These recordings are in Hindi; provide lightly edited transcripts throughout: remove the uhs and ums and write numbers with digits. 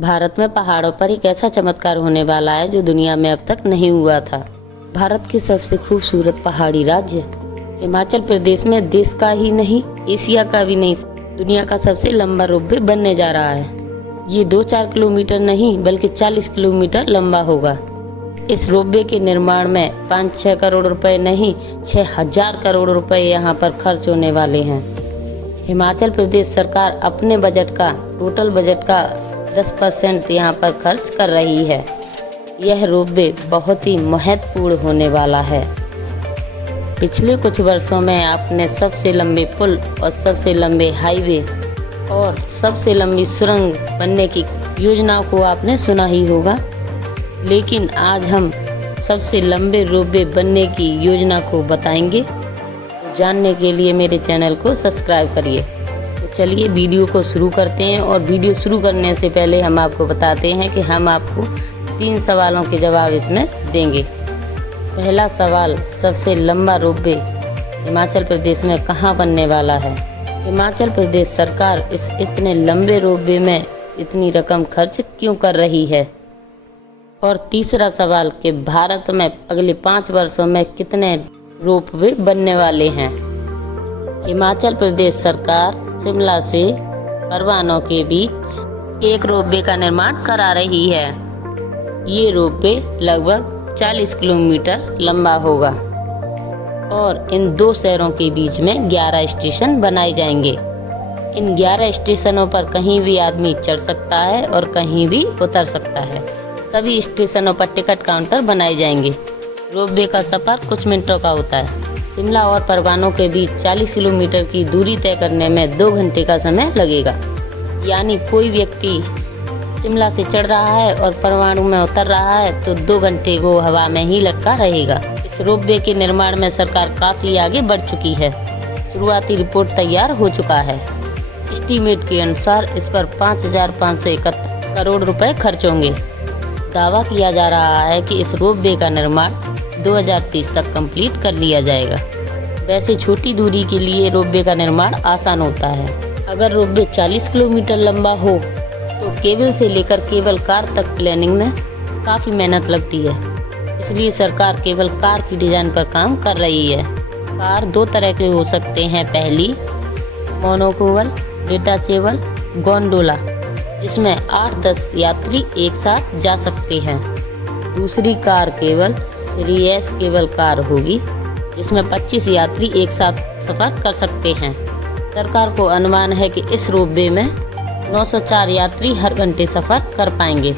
भारत में पहाड़ों पर एक ऐसा चमत्कार होने वाला है जो दुनिया में अब तक नहीं हुआ था। भारत के सबसे खूबसूरत पहाड़ी राज्य हिमाचल प्रदेश में देश का ही नहीं, एशिया का भी नहीं, दुनिया का सबसे लंबा रोपवे बनने जा रहा है। ये 2-4 किलोमीटर नहीं बल्कि 40 किलोमीटर लंबा होगा। इस रोपवे के निर्माण में 5-6 करोड़ रुपए नहीं, 6000 करोड़ रुपए यहाँ पर खर्च होने वाले हैं। हिमाचल प्रदेश सरकार अपने बजट का, टोटल बजट का 10% यहाँ पर खर्च कर रही है। यह रोपवे बहुत ही महत्वपूर्ण होने वाला है। पिछले कुछ वर्षों में आपने सबसे लंबे पुल और सबसे लंबे हाईवे और सबसे लंबी सुरंग बनने की योजनाओं को आपने सुना ही होगा, लेकिन आज हम सबसे लंबे रोपवे बनने की योजना को बताएंगे। तो जानने के लिए मेरे चैनल को सब्सक्राइब करिए। तो चलिए वीडियो को शुरू करते हैं। और वीडियो शुरू करने से पहले हम आपको बताते हैं कि हम आपको 3 सवालों के जवाब इसमें देंगे। पहला सवाल, सबसे लंबा रोपवे हिमाचल प्रदेश में कहाँ बनने वाला है? हिमाचल प्रदेश सरकार इस इतने लंबे रोपवे में इतनी रकम खर्च क्यों कर रही है? और तीसरा सवाल कि भारत में अगले 5 वर्षों में कितने रोपवे बनने वाले हैं? हिमाचल प्रदेश सरकार शिमला से परवाणू के बीच एक रोपवे का निर्माण करा रही है। ये रोपवे लगभग 40 किलोमीटर लंबा होगा और इन 2 शहरों के बीच में 11 स्टेशन बनाए जाएंगे। इन 11 स्टेशनों पर कहीं भी आदमी चढ़ सकता है और कहीं भी उतर सकता है। सभी स्टेशनों पर टिकट काउंटर बनाए जाएंगे। रोपवे का सफ़र कुछ मिनटों का होता है। शिमला और परवाणू के बीच 40 किलोमीटर की दूरी तय करने में 2 घंटे का समय लगेगा। यानी कोई व्यक्ति शिमला से चढ़ रहा है और परवाणू में उतर रहा है तो 2 घंटे वो हवा में ही लटका रहेगा। इस रोपवे के निर्माण में सरकार काफ़ी आगे बढ़ चुकी है। शुरुआती रिपोर्ट तैयार हो चुका है। एस्टीमेट के अनुसार इस पर 5571 करोड़ रुपए खर्च होंगे। दावा किया जा रहा है कि इस रोपवे का निर्माण 2030 तक कंप्लीट कर लिया जाएगा। वैसे छोटी दूरी के लिए रोपवे का निर्माण आसान होता है। अगर रोपवे 40 किलोमीटर लंबा हो तो केबल से लेकर केबल कार तक प्लानिंग में काफ़ी मेहनत लगती है। इसलिए सरकार केवल कार की डिज़ाइन पर काम कर रही है। कार 2 तरह के हो सकते हैं। पहली मोनोकोवल डिटैचेबल गोंडोला, जिसमें 8-10 यात्री एक साथ जा सकते हैं। दूसरी कार केवल 3S केबल कार होगी, जिसमें 25 यात्री एक साथ सफ़र कर सकते हैं। सरकार को अनुमान है कि इस रोपवे में 904 यात्री हर घंटे सफ़र कर पाएंगे।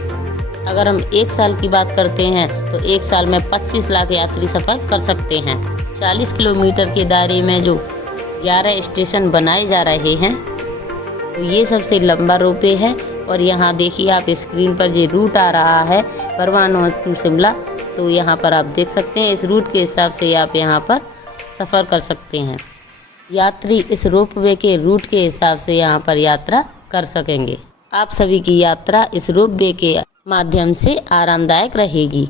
अगर हम 1 साल की बात करते हैं तो 1 साल में 25 लाख यात्री सफ़र कर सकते हैं। 40 किलोमीटर के दायरे में जो 11 स्टेशन बनाए जा रहे हैं, तो ये सबसे लंबा रोपवे है। और यहाँ देखिए आप स्क्रीन पर ये रूट आ रहा है परवाणू टू शिमला, तो यहाँ पर आप देख सकते हैं। इस रूट के हिसाब से आप यहाँ पर सफ़र कर सकते हैं। यात्री इस रोपवे के रूट के हिसाब से यहाँ पर यात्रा कर सकेंगे। आप सभी की यात्रा इस रोपवे के माध्यम से आरामदायक रहेगी।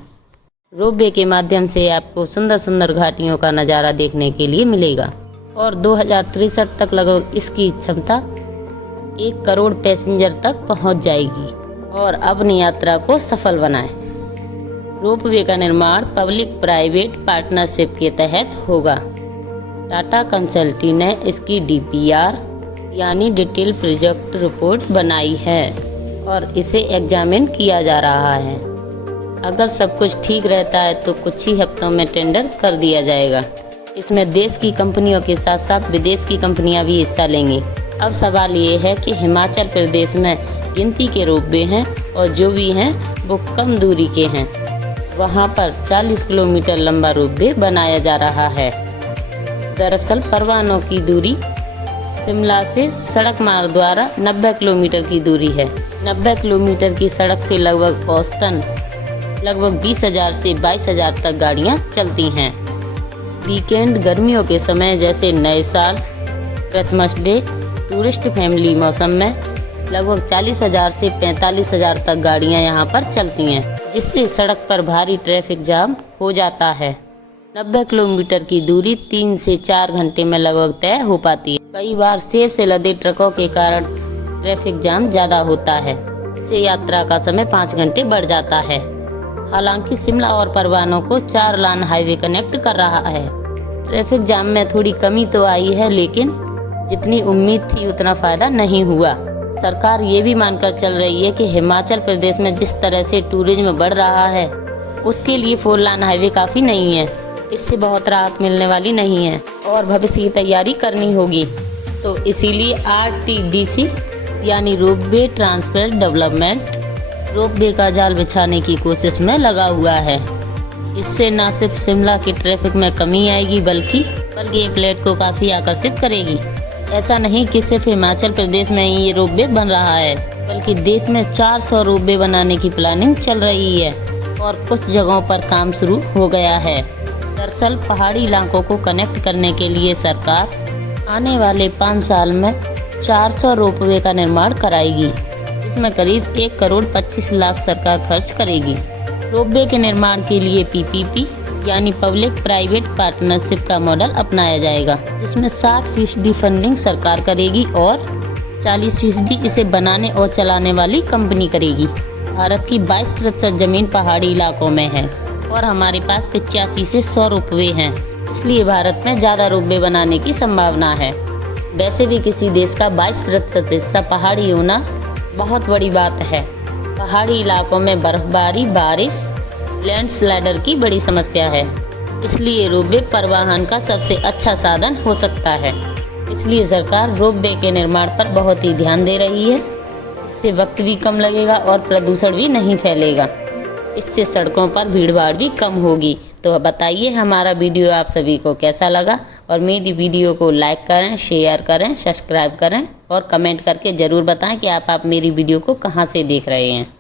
रोपवे के माध्यम से आपको सुंदर सुंदर घाटियों का नज़ारा देखने के लिए मिलेगा। और 2063 तक लगभग इसकी क्षमता 1 करोड़ पैसेंजर तक पहुंच जाएगी। और अपनी यात्रा को सफल बनाएं। रोपवे का निर्माण पब्लिक प्राइवेट पार्टनरशिप के तहत होगा। टाटा कंसल्टी ने इसकी DPR यानी डिटेल प्रोजेक्ट रिपोर्ट बनाई है और इसे एग्जामिन किया जा रहा है। अगर सब कुछ ठीक रहता है तो कुछ ही हफ्तों में टेंडर कर दिया जाएगा। इसमें देश की कंपनियों के साथ साथ विदेश की कंपनियां भी हिस्सा लेंगी। अब सवाल ये है कि हिमाचल प्रदेश में गिनती के रोपवे हैं और जो भी हैं वो कम दूरी के हैं। वहाँ पर 40 किलोमीटर लंबा रोपवे बनाया जा रहा है। दरअसल परवाणू की दूरी शिमला से सड़क मार्ग द्वारा 90 किलोमीटर की दूरी है। 90 किलोमीटर की सड़क से लगभग औसतन 20,000 से 22,000 तक गाड़ियाँ चलती हैं। वीकेंड, गर्मियों के समय जैसे नए साल, क्रिसमस डे, टूरिस्ट फैमिली मौसम में लगभग 40,000 से 45,000 तक गाड़ियां यहां पर चलती हैं, जिससे सड़क पर भारी ट्रैफिक जाम हो जाता है। 90 किलोमीटर की दूरी 3 से 4 घंटे में लगभग तय हो पाती है। कई बार सेब से लदे ट्रकों के कारण ट्रैफिक जाम ज़्यादा होता है। इससे यात्रा का समय 5 घंटे बढ़ जाता है। हालांकि शिमला और परवाणू को 4 लान हाईवे कनेक्ट कर रहा है। ट्रैफिक जाम में थोड़ी कमी तो आई है, लेकिन जितनी उम्मीद थी उतना फायदा नहीं हुआ। सरकार ये भी मानकर चल रही है कि हिमाचल प्रदेश में जिस तरह से टूरिज्म बढ़ रहा है उसके लिए 4 लान हाईवे काफ़ी नहीं है। इससे बहुत राहत मिलने वाली नहीं है और भविष्य की तैयारी करनी होगी। तो इसीलिए RTDC यानी रोपवे ट्रांसपोर्ट डेवलपमेंट रोपवे का जाल बिछाने की कोशिश में लगा हुआ है। इससे न सिर्फ शिमला की ट्रैफिक में कमी आएगी बल्कि ये फ्लाइट को काफ़ी आकर्षित करेगी। ऐसा नहीं कि सिर्फ हिमाचल प्रदेश में ही ये रोपवे बन रहा है, बल्कि देश में 400 रोपवे बनाने की प्लानिंग चल रही है और कुछ जगहों पर काम शुरू हो गया है। दरअसल पहाड़ी इलाकों को कनेक्ट करने के लिए सरकार आने वाले 5 साल में 400 रोपवे का निर्माण कराएगी। इसमें करीब 1 करोड़ 25 लाख सरकार खर्च करेगी। रोपवे के निर्माण के लिए PPP यानी पब्लिक प्राइवेट पार्टनरशिप का मॉडल अपनाया जाएगा, जिसमें 60% फंडिंग सरकार करेगी और 40% इसे बनाने और चलाने वाली कंपनी करेगी। भारत की 22% जमीन पहाड़ी इलाकों में है और हमारे पास 85 से 100 रोपवे हैं। इसलिए भारत में ज़्यादा रोपवे बनाने की संभावना है। वैसे भी किसी देश का 22% हिस्सा पहाड़ी होना बहुत बड़ी बात है। पहाड़ी इलाकों में बर्फबारी, बारिश, लैंडस्लाइडर की बड़ी समस्या है। इसलिए रोपवे परिवहन का सबसे अच्छा साधन हो सकता है। इसलिए सरकार रोपवे के निर्माण पर बहुत ही ध्यान दे रही है। इससे वक्त भी कम लगेगा और प्रदूषण भी नहीं फैलेगा। इससे सड़कों पर भीड़भाड़ भी कम होगी। तो बताइए हमारा वीडियो आप सभी को कैसा लगा और मेरी वीडियो को लाइक करें, शेयर करें, सब्सक्राइब करें और कमेंट करके ज़रूर बताएं कि आप मेरी वीडियो को कहां से देख रहे हैं।